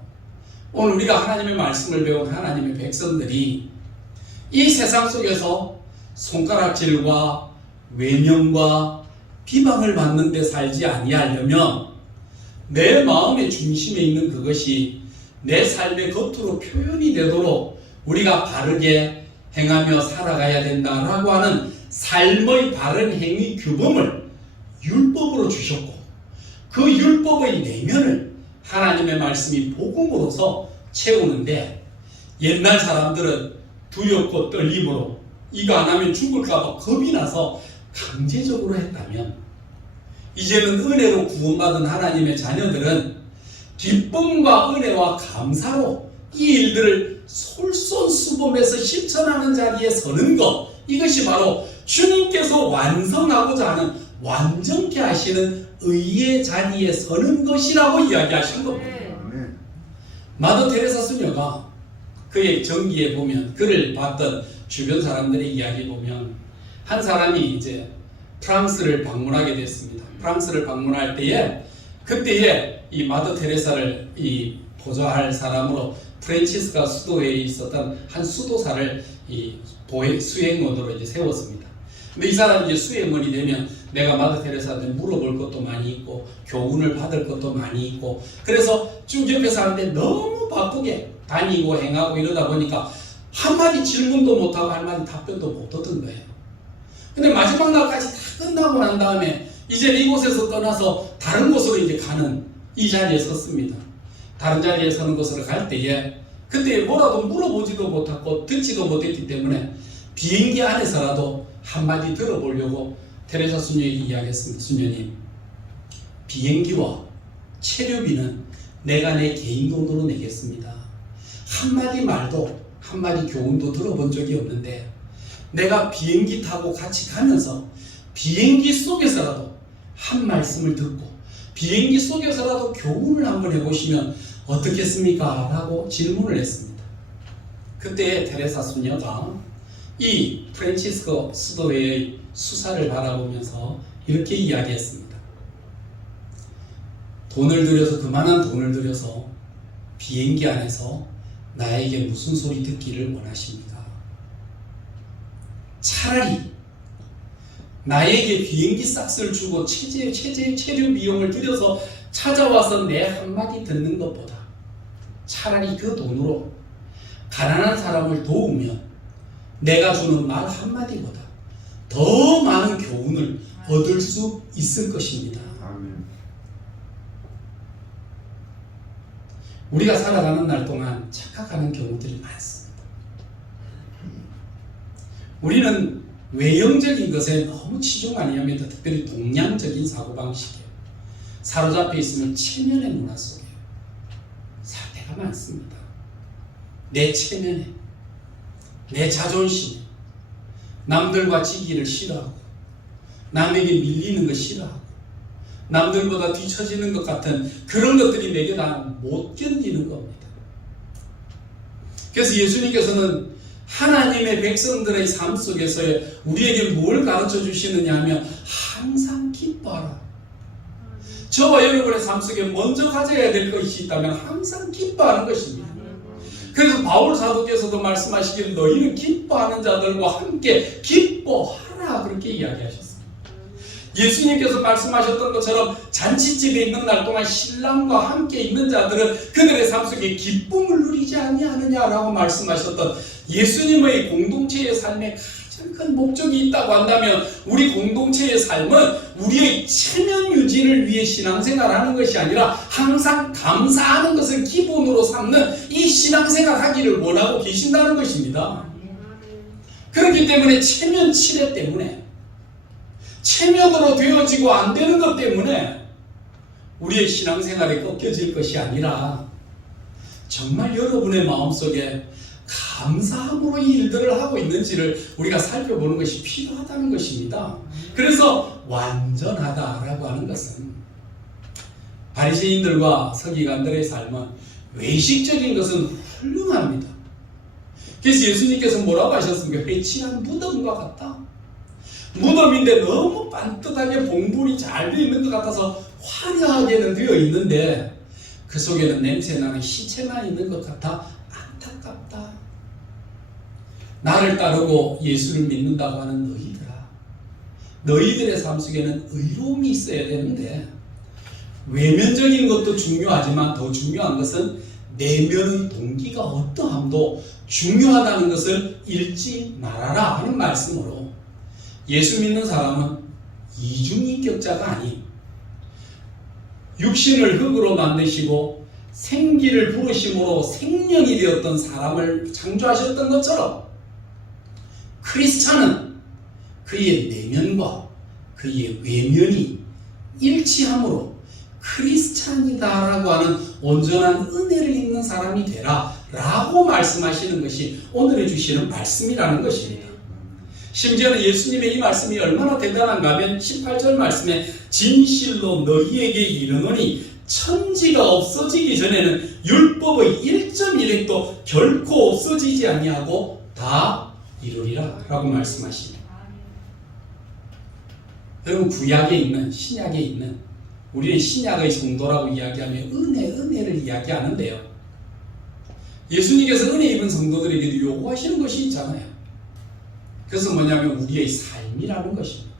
오늘 우리가 하나님의 말씀을 배운 하나님의 백성들이 이 세상 속에서 손가락질과 외면과 비방을 받는 데 살지 아니하려면 내 마음의 중심에 있는 그것이 내 삶의 겉으로 표현이 되도록 우리가 바르게 행하며 살아가야 된다라고 하는 삶의 바른 행위 규범을 율법으로 주셨고, 그 율법의 내면을 하나님의 말씀이 복음으로서 채우는데, 옛날 사람들은 두렵고 떨림으로 이거 안 하면 죽을까봐 겁이 나서 강제적으로 했다면, 이제는 은혜로 구원받은 하나님의 자녀들은 기쁨과 은혜와 감사로 이 일들을 솔선수범해서 실천하는 자리에 서는 것, 이것이 바로 주님께서 완성하고자 하는 완전케 하시는 의의 자리에 서는 것이라고 이야기하신 겁니다. 마더 테레사 수녀가 그의 전기에 보면, 그를 봤던 주변 사람들의 이야기 보면, 한 사람이 이제 프랑스를 방문하게 됐습니다. 프랑스를 방문할 때에, 그때에 이 마더 테레사를 이 보좌할 사람으로 프란치스카 수도에 있었던 한 수도사를 이 수행원으로 이제 세웠습니다. 근데 이 사람이 이제 수행원이 되면 내가 마더 테레사한테 물어볼 것도 많이 있고 교훈을 받을 것도 많이 있고, 그래서 쭉 옆에서 하는데 너무 바쁘게 다니고 행하고 이러다 보니까 한마디 질문도 못하고 한마디 답변도 못 얻은 거예요. 근데 마지막 날까지 다 끝나고 난 다음에 이제 이곳에서 떠나서 다른 곳으로 이제 가는 이 자리에 섰습니다. 다른 자리에 서는 곳으로 갈 때에 그때 뭐라도 물어보지도 못하고 듣지도 못했기 때문에 비행기 안에서라도 한마디 들어보려고 테레사 수녀에게 이야기했습니다. 수녀님, 비행기와 체류비는 내가 내 개인 돈으로 내겠습니다. 한마디 말도 한마디 교훈도 들어본 적이 없는데 내가 비행기 타고 같이 가면서 비행기 속에서라도 한 말씀을 듣고 비행기 속에서라도 교훈을 한번 해보시면 어떻겠습니까? 라고 질문을 했습니다. 그때 테레사 수녀가 이 프란치스코 수도회의 수사를 바라보면서 이렇게 이야기했습니다. 돈을 들여서, 그만한 돈을 들여서 비행기 안에서 나에게 무슨 소리 듣기를 원하십니까? 차라리 나에게 비행기 싹스를 주고 체류 비용을 들여서 찾아와서 내 한마디 듣는 것보다 차라리 그 돈으로 가난한 사람을 도우면 내가 주는 말 한마디보다 더 많은 교훈을 얻을 수 있을 것입니다. 우리가 살아가는 날 동안 착각하는 경우들이 많습니다. 우리는 외형적인 것에 너무 치중 많이 합니다. 특별히 동양적인 사고방식에 사로잡혀 있으면 체면의 문화 속에 살 때가 많습니다. 내 체면에, 내 자존심에 남들과 지기를 싫어하고 남에게 밀리는 거 싫어하고 남들보다 뒤처지는 것 같은 그런 것들이 내게 다 못 견디는 겁니다. 그래서 예수님께서는 하나님의 백성들의 삶 속에서 우리에게 뭘 가르쳐 주시느냐 하면 항상 기뻐하라. 저와 여러분의 삶 속에 먼저 가져야 될 것이 있다면 항상 기뻐하는 것입니다. 그래서 바울 사도께서도 말씀하시기를 너희는 기뻐하는 자들과 함께 기뻐하라, 그렇게 이야기하셨습니다. 예수님께서 말씀하셨던 것처럼 잔치집에 있는 날 동안 신랑과 함께 있는 자들은 그들의 삶 속에 기쁨을 누리지 아니하느냐라고 말씀하셨던 예수님의 공동체의 삶에 가장 큰 목적이 있다고 한다면 우리 공동체의 삶은 우리의 체면 유지를 위해 신앙생활하는 것이 아니라 항상 감사하는 것을 기본으로 삼는 이 신앙생활 하기를 원하고 계신다는 것입니다. 그렇기 때문에 체면 치레 때문에 체면으로 되어지고 안 되는 것 때문에 우리의 신앙생활이 꺾여질 것이 아니라 정말 여러분의 마음속에 감사함으로 이 일들을 하고 있는지를 우리가 살펴보는 것이 필요하다는 것입니다. 그래서 완전하다라고 하는 것은 바리새인들과 서기관들의 삶은 외식적인 것은 훌륭합니다. 그래서 예수님께서 뭐라고 하셨습니까? 회칠한 무덤과 같다. 무덤인데 너무 반듯하게 봉분이 잘 되어 있는 것 같아서 화려하게는 되어 있는데 그 속에는 냄새나는 시체만 있는 것 같아 안타깝다. 나를 따르고 예수를 믿는다고 하는 너희들아, 너희들의 삶 속에는 의로움이 있어야 되는데 외면적인 것도 중요하지만 더 중요한 것은 내면의 동기가 어떠함도 중요하다는 것을 잃지 말아라 하는 말씀으로 예수 믿는 사람은 이중인격자가 아닌 육신을 흙으로 만드시고 생기를 부으심으로 생명이 되었던 사람을 창조하셨던 것처럼 크리스찬은 그의 내면과 그의 외면이 일치함으로 크리스찬이다라고 하는 온전한 은혜를 입는 사람이 되라 라고 말씀하시는 것이 오늘 주시는 말씀이라는 것입니다. 심지어는 예수님의 이 말씀이 얼마나 대단한가 하면 18절 말씀에 진실로 너희에게 이르노니 천지가 없어지기 전에는 율법의 1.1획도 결코 없어지지 아니하고 다 이루리라 라고 말씀하십니다. 여러분, 구약에 있는 신약에 있는 우리는 신약의 성도라고 이야기하며 은혜를 이야기하는데요, 예수님께서 은혜 입은 성도들에게도 요구하시는 것이 있잖아요. 그것은 뭐냐면 우리의 삶이라는 것입니다.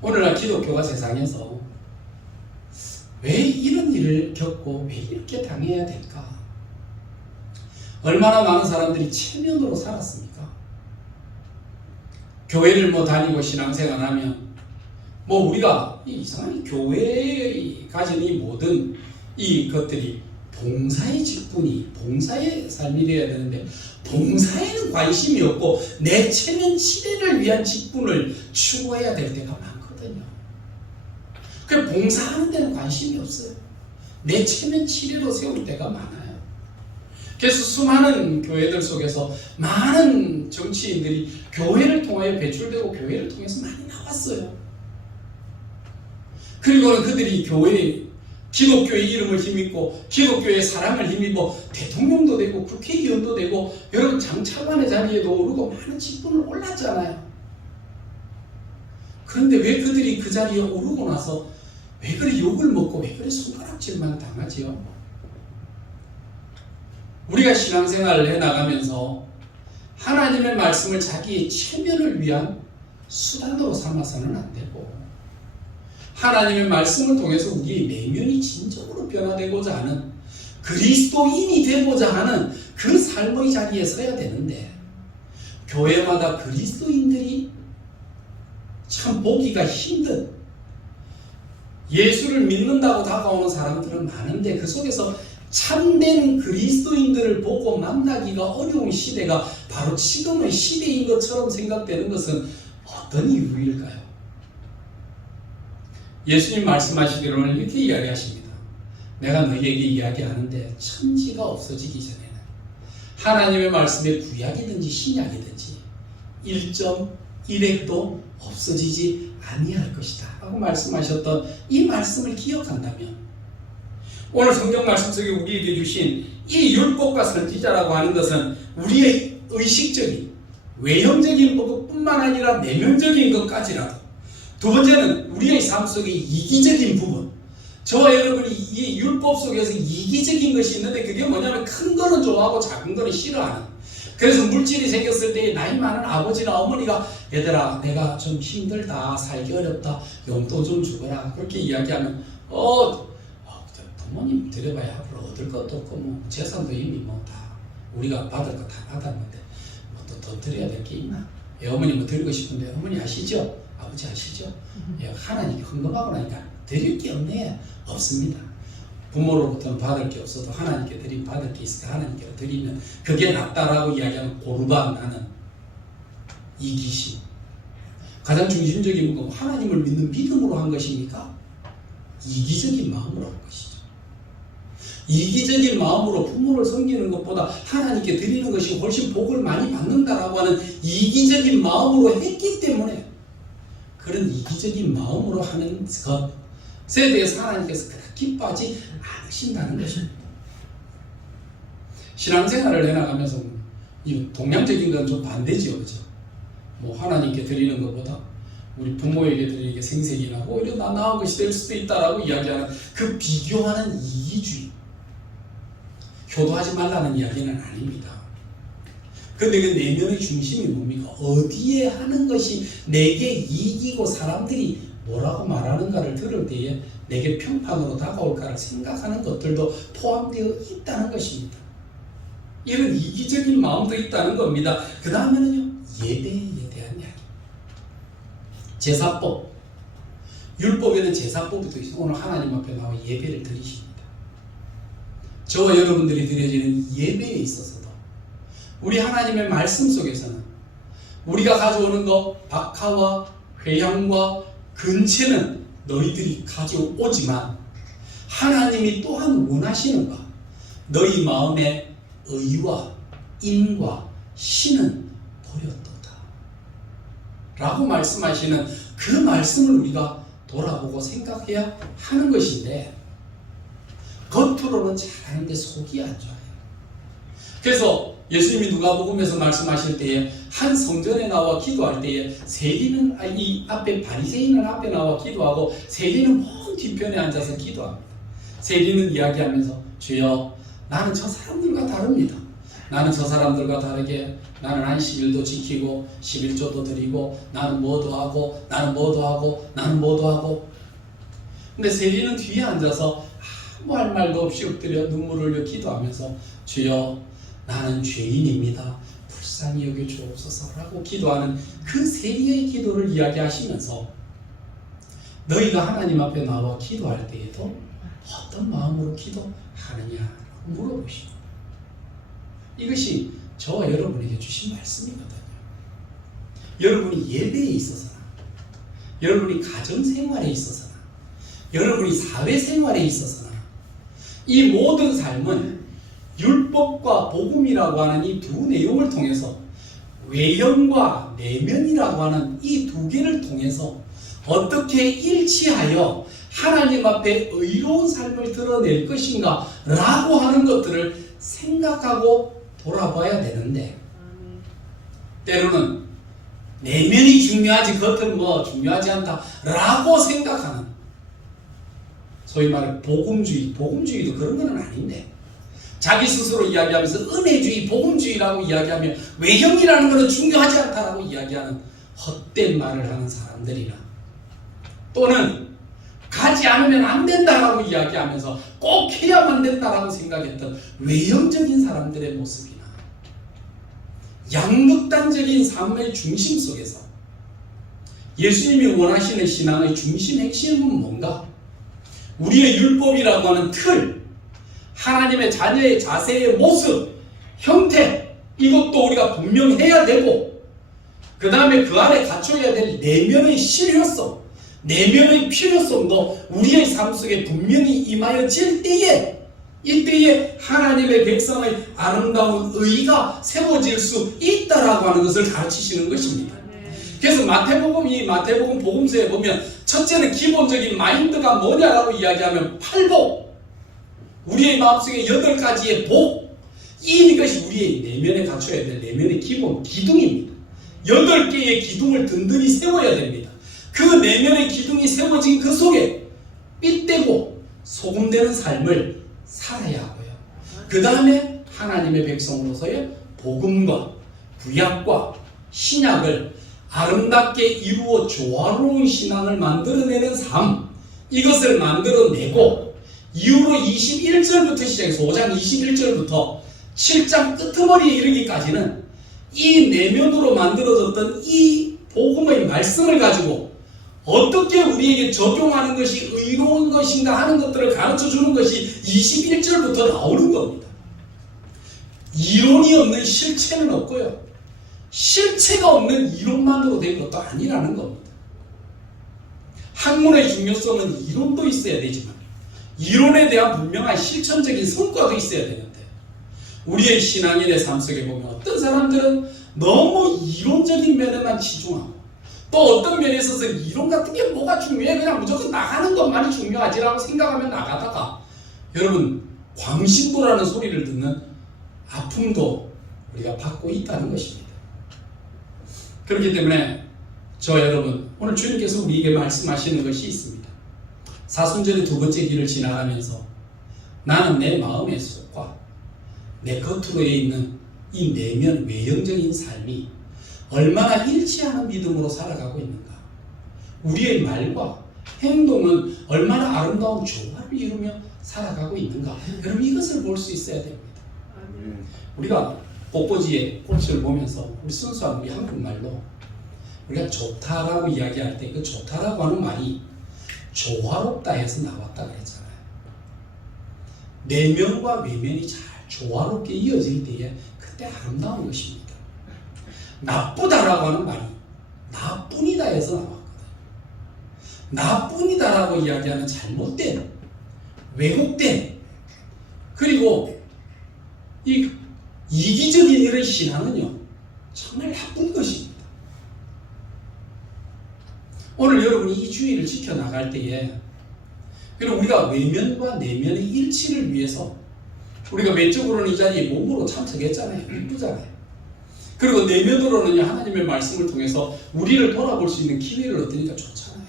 오늘날 기독교가 세상에서 왜 이런 일을 겪고 왜 이렇게 당해야 될까? 얼마나 많은 사람들이 체면으로 살았습니까? 교회를 다니고 신앙생활하면 우리가 이상하게 교회에 가진 이 모든 이 것들이 봉사의 직분이 봉사의 삶이 되어야 되는데 봉사에는 관심이 없고 내 체면 치레를 위한 직분을 추구해야 될 때가 많거든요. 그 봉사하는 데는 관심이 없어요. 내 체면 치레로 세울 때가 많아요. 그래서 수많은 교회들 속에서 많은 정치인들이 교회를 통하여 배출되고 교회를 통해서 많이 나왔어요. 그리고는 그들이 기독교의 이름을 힘입고 기독교의 사랑을 힘입고 대통령도 되고 국회의원도 되고 여러분 장차관의 자리에도 오르고 많은 직분을 올랐잖아요. 그런데 왜 그들이 그 자리에 오르고 나서 왜 그래 욕을 먹고 왜 그래 손가락질만 당하지요? 우리가 신앙생활을 해나가면서 하나님의 말씀을 자기의 체면을 위한 수단으로 삼아서는 안 되고 하나님의 말씀을 통해서 우리의 내면이 진정으로 변화되고자 하는 그리스도인이 되고자 하는 그 삶의 자리에 서야 되는데 교회마다 그리스도인들이 참 보기가 힘든 예수를 믿는다고 다가오는 사람들은 많은데 그 속에서 참된 그리스도인들을 보고 만나기가 어려운 시대가 바로 지금의 시대인 것처럼 생각되는 것은 어떤 이유일까요? 예수님 말씀하시기로는 이렇게 이야기하십니다. 내가 너희에게 이야기하는데 천지가 없어지기 전에는 하나님의 말씀에 구약이든지 신약이든지 1.1획도 없어지지 아니할 것이다 라고 말씀하셨던 이 말씀을 기억한다면 오늘 성경 말씀 속에 우리에게 주신 이 율법과 선지자라고 하는 것은 우리의 의식적인 외형적인 것뿐만 아니라 내면적인 것까지라도 두 번째는 우리의 삶 속의 이기적인 부분, 저와 여러분이 이 율법 속에서 이기적인 것이 있는데 그게 뭐냐면 큰 거는 좋아하고 작은 거는 싫어하는, 그래서 물질이 생겼을 때 나이 많은 아버지나 어머니가 얘들아 내가 좀 힘들다 살기 어렵다 용돈 좀 주거라 그렇게 이야기하면 부모님 드려봐야 앞으로 얻을 것도 없고 재산도 이미 다 우리가 받을 거 다 받았는데 또 더 드려야 될 게 있나? 어머니 드리고 싶은데 어머니 아시죠? 아버지 아시죠? 하나님께 헌금하고 나니까 드릴 게 없네. 없습니다. 부모로부터는 받을 게 없어도 하나님께 드리면 받을 게 있으니까 하나님께 드리면 그게 낫다라고 이야기하는 고르반 나는 이기심. 가장 중심적인 건 하나님을 믿는 믿음으로 한 것입니까? 이기적인 마음으로 한 것이죠. 이기적인 마음으로 부모를 섬기는 것보다 하나님께 드리는 것이 훨씬 복을 많이 받는다라고 하는 이기적인 마음으로 했기 때문에 그런 이기적인 마음으로 하는 것에 대해서 하나님께서 그렇게 기뻐하지 않으신다는 것입니다. 신앙생활을 해나가면서 이 동양적인 건 좀 반대지요, 그죠? 뭐 하나님께 드리는 것보다 우리 부모에게 드리는 게 생색이 나고 오히려 나은 것이 될 수도 있다라고 이야기하는 그 비교하는 이기주의. 효도하지 말라는 이야기는 아닙니다. 근데 그 내면의 중심이 뭡니까? 어디에 하는 것이 내게 이기고 사람들이 뭐라고 말하는가를 들을 때에 내게 평판으로 다가올까를 생각하는 것들도 포함되어 있다는 것입니다. 이런 이기적인 마음도 있다는 겁니다. 그 다음에는요, 예배에 대한 이야기. 제사법. 율법에는 제사법이 또 있어요. 오늘 하나님 앞에 나와 예배를 드리십니다. 저와 여러분들이 드려지는 예배에 있어서도 우리 하나님의 말씀 속에서는 우리가 가져오는 것, 박하와 회향과 근체는 너희들이 가져오지만 하나님이 또한 원하시는 바 너희 마음의 의와 인과 신은 버렸도다 라고 말씀하시는 그 말씀을 우리가 돌아보고 생각해야 하는 것인데 겉으로는 잘하는데 속이 안 좋아요. 그래서 예수님이 누가복음에서 말씀하실 때에 한 성전에 나와 기도할 때에 세리는 이 앞에 바리새인은 앞에 나와 기도하고 세리는 먼 뒤편에 앉아서 기도합니다. 세리는 이야기하면서 주여 나는 저 사람들과 다릅니다. 나는 저 사람들과 다르게 나는 안식일도 지키고 11조도 드리고 나는 뭐도 하고 나는 뭐도 하고 나는 뭐도 하고 근데 세리는 뒤에 앉아서 아무 할 말도 없이 엎드려 눈물을 흘려 기도하면서 주여 나는 죄인입니다. 불쌍히 여겨주옵소서라고 기도하는 그 세리의 기도를 이야기하시면서 너희가 하나님 앞에 나와 기도할 때에도 어떤 마음으로 기도하느냐라고 물어보십니다. 이것이 저와 여러분에게 주신 말씀이거든요. 여러분이 예배에 있어서나 여러분이 가정생활에 있어서나 여러분이 사회생활에 있어서나 이 모든 삶은 율법과 복음이라고 하는 이 두 내용을 통해서 외형과 내면이라고 하는 이 두 개를 통해서 어떻게 일치하여 하나님 앞에 의로운 삶을 드러낼 것인가 라고 하는 것들을 생각하고 돌아봐야 되는데 때로는 내면이 중요하지 겉은 뭐 중요하지 않다 라고 생각하는 소위 말해 복음주의도 그런 건 아닌데 자기 스스로 이야기하면서 은혜주의, 복음주의라고 이야기하며 외형이라는 것은 중요하지 않다라고 이야기하는 헛된 말을 하는 사람들이나 또는 가지 않으면 안 된다라고 이야기하면서 꼭 해야만 된다라고 생각했던 외형적인 사람들의 모습이나 양극단적인 삶의 중심 속에서 예수님이 원하시는 신앙의 중심 핵심은 뭔가? 우리의 율법이라고 하는 틀, 하나님의 자녀의 자세의 모습, 형태 이것도 우리가 분명해야 되고 그 다음에 그 안에 갖춰야 될 내면의 실효성, 내면의 필요성도 우리의 삶 속에 분명히 임하여질 때에 이때에 하나님의 백성의 아름다운 의가 세워질 수 있다라고 하는 것을 가르치시는 것입니다. 그래서 마태복음 복음서에 보면 첫째는 기본적인 마인드가 뭐냐라고 이야기하면 팔복, 우리의 마음속에 8가지의 복, 이것이 우리의 내면에 갖춰야 될 내면의 기본 기둥입니다. 8개의 기둥을 든든히 세워야 됩니다. 그 내면의 기둥이 세워진 그 속에 삘대고 소금되는 삶을 살아야 하고요. 그 다음에 하나님의 백성으로서의 복음과 구약과 신약을 아름답게 이루어 조화로운 신앙을 만들어내는 삶, 이것을 만들어내고 이후로 21절부터 시작해서 5장 21절부터 7장 끄트머리에 이르기까지는 이 내면으로 만들어졌던 이 복음의 말씀을 가지고 어떻게 우리에게 적용하는 것이 의로운 것인가 하는 것들을 가르쳐주는 것이 21절부터 나오는 겁니다. 이론이 없는 실체는 없고요. 실체가 없는 이론만으로 된 것도 아니라는 겁니다. 학문의 중요성은 이론도 있어야 되지만 이론에 대한 분명한 실천적인 성과도 있어야 되는데 우리의 신앙인의 삶 속에 보면 어떤 사람들은 너무 이론적인 면에만 치중하고 또 어떤 면에 있어서 이론 같은 게 뭐가 중요해 그냥 무조건 나가는 것만이 중요하지라고 생각하면 나가다가 여러분 광신도라는 소리를 듣는 아픔도 우리가 받고 있다는 것입니다. 그렇기 때문에 저 여러분 오늘 주님께서 우리에게 말씀하시는 것이 있습니다. 사순절의 두 번째 길을 지나가면서 나는 내 마음의 속과 내 겉으로에 있는 이 내면 외형적인 삶이 얼마나 일치하는 믿음으로 살아가고 있는가, 우리의 말과 행동은 얼마나 아름다운 조화를 이루며 살아가고 있는가, 여러분 이것을 볼 수 있어야 됩니다. 우리가 꽃꽂이의 꽃을 보면서 우리 순수한 우리 한국말로 우리가 좋다라고 이야기할 때 그 좋다라고 하는 말이 조화롭다 해서 나왔다 그랬잖아요. 내면과 외면이 잘 조화롭게 이어질 때에 그때 아름다운 것입니다. 나쁘다라고 하는 말이 나뿐이다 해서 나왔거든요. 나뿐이다라고 이야기하는 잘못된, 왜곡된, 그리고 이 이기적인 이런 신앙은요 정말 나쁜 것입니다. 오늘 여러분이 이 주의를 지켜나갈 때에 그리고 우리가 외면과 내면의 일치를 위해서 우리가 외적으로는 이 자리에 몸으로 참석했잖아요. 이쁘잖아요. 그리고 내면으로는 하나님의 말씀을 통해서 우리를 돌아볼 수 있는 기회를 얻으니까 좋잖아요.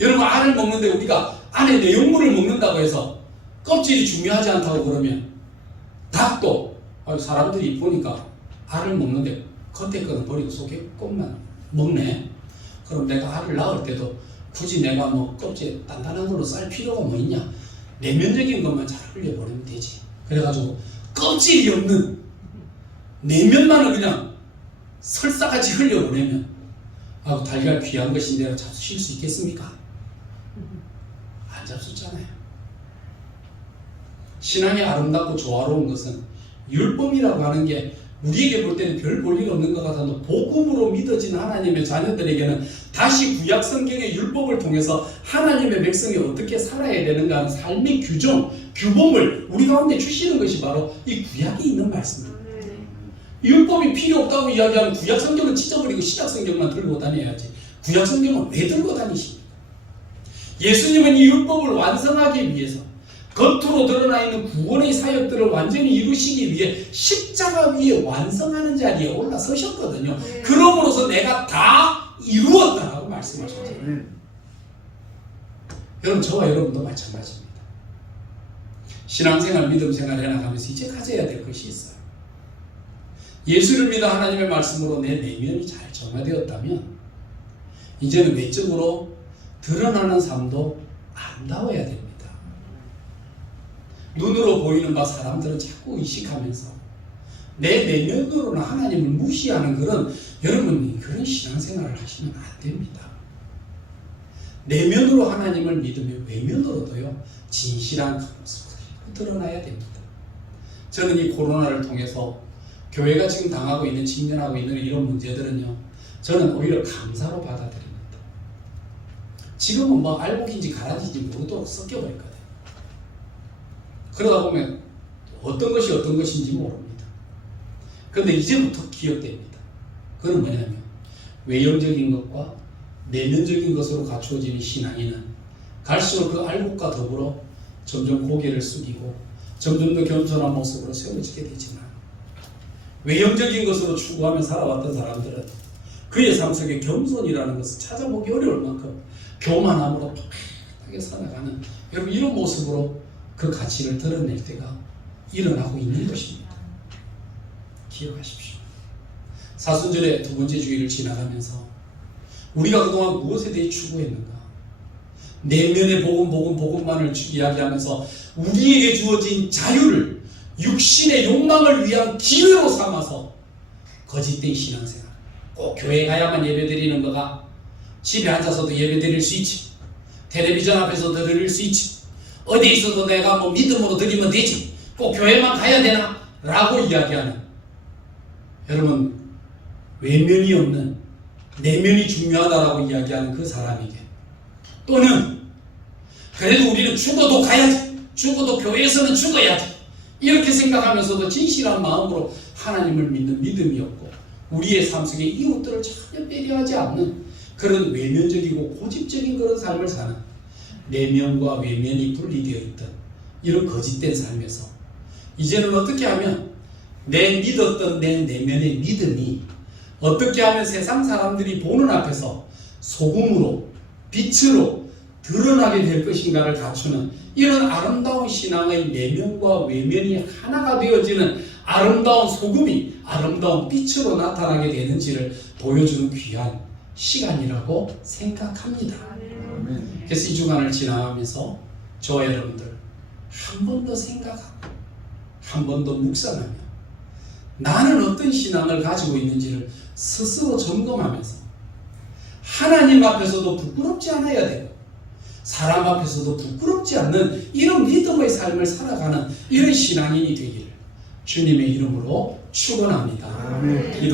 여러분 알을 먹는데 우리가 안에 내용물을 먹는다고 해서 껍질이 중요하지 않다고 그러면 닭도 사람들이 보니까 알을 먹는데 겉에 거는 버리고 속에 것만 먹네. 그럼 내가 알을 낳을 때도 굳이 내가 뭐 껍질 단단한 걸로 쌀 필요가 뭐 있냐. 내면적인 것만 잘 흘려보내면 되지. 그래가지고 껍질이 없는 내면만을 그냥 설사같이 흘려보내면 달걀 귀한 것인데 잡수실 수 있겠습니까? 안 잡수잖아요. 신앙이 아름답고 조화로운 것은 율법이라고 하는 게 우리에게 볼 때는 별 볼 일 없는 것 같아도 복음으로 믿어진 하나님의 자녀들에게는 다시 구약 성경의 율법을 통해서 하나님의 백성이 어떻게 살아야 되는가 하는 삶의 규정, 규범을 우리 가운데 주시는 것이 바로 이 구약에 있는 말씀입니다. 율법이 필요 없다고 이야기하면 구약 성경은 찢어버리고 신약 성경만 들고 다녀야지. 구약 성경은 왜 들고 다니십니까? 예수님은 이 율법을 완성하기 위해서 겉으로 드러나 있는 구원의 사역들을 완전히 이루시기 위해 십자가 위에 완성하는 자리에 올라서셨거든요. 그러므로서 내가 다 이루었다라고 말씀하셨잖아요. 여러분 저와 여러분도 마찬가지입니다. 신앙생활, 믿음생활 해나가면서 이제 가져야 될 것이 있어요. 예수를 믿어 하나님의 말씀으로 내 내면이 잘 정화되었다면 이제는 외적으로 드러나는 삶도 아름다워야 됩니다. 눈으로 보이는 바 사람들은 자꾸 의식하면서 내 내면으로는 하나님을 무시하는 여러분이 그런 신앙생활을 하시면 안 됩니다. 내면으로 하나님을 믿으며 외면으로도요 진실한 그 모습을 드러나야 됩니다. 저는 이 코로나를 통해서 교회가 지금 당하고 있는, 직면하고 있는 이런 문제들은요 저는 오히려 감사로 받아들입니다. 지금은 뭐 알곡인지 가라지인지 모르도록 섞여버렸거든요. 그러다 보면 어떤 것이 어떤 것인지 모릅니다. 그런데 이제부터 기억됩니다. 그건 뭐냐면 외형적인 것과 내면적인 것으로 갖추어지는 신앙인은 갈수록 그 알곡과 더불어 점점 고개를 숙이고 점점 더 겸손한 모습으로 세워지게 되지만 외형적인 것으로 추구하며 살아왔던 사람들은 그의 삶 속에 겸손이라는 것을 찾아보기 어려울 만큼 교만함으로 팍하게 살아가는 여러분 이런 모습으로 그 가치를 드러낼 때가 일어나고 있는 것입니다. 기억하십시오. 사순절의 두 번째 주일을 지나가면서 우리가 그동안 무엇에 대해 추구했는가? 내면의 복음만을 이야기하면서 우리에게 주어진 자유를 육신의 욕망을 위한 기회로 삼아서 거짓된 신앙생활. 꼭 교회에 가야만 예배드리는 거가 집에 앉아서도 예배드릴 수 있지. 텔레비전 앞에서도 드릴 수 있지. 어디 있어도 내가 뭐 믿음으로 드리면 되지. 꼭 교회만 가야 되나? 라고 이야기하는 여러분 외면이 없는 내면이 중요하다라고 이야기하는 그 사람에게 또는 그래도 우리는 죽어도 가야지. 죽어도 교회에서는 죽어야지. 이렇게 생각하면서도 진실한 마음으로 하나님을 믿는 믿음이 없고 우리의 삶 속에 이웃들을 전혀 배려하지 않는 그런 외면적이고 고집적인 그런 삶을 사는 내면과 외면이 분리되어 있던 이런 거짓된 삶에서 이제는 어떻게 하면 내 믿었던 내 내면의 믿음이 어떻게 하면 세상 사람들이 보는 앞에서 소금으로 빛으로 드러나게 될 것인가를 갖추는 이런 아름다운 신앙의 내면과 외면이 하나가 되어지는 아름다운 소금이 아름다운 빛으로 나타나게 되는지를 보여주는 귀한 시간이라고 생각합니다. 그래서 이 주간을 지나가면서 저와 여러분들 한 번 더 생각하고 한 번 더 묵상하며 나는 어떤 신앙을 가지고 있는지를 스스로 점검하면서 하나님 앞에서도 부끄럽지 않아야 되고 사람 앞에서도 부끄럽지 않는 이런 믿음의 삶을 살아가는 이런 신앙인이 되기를 주님의 이름으로 축원합니다.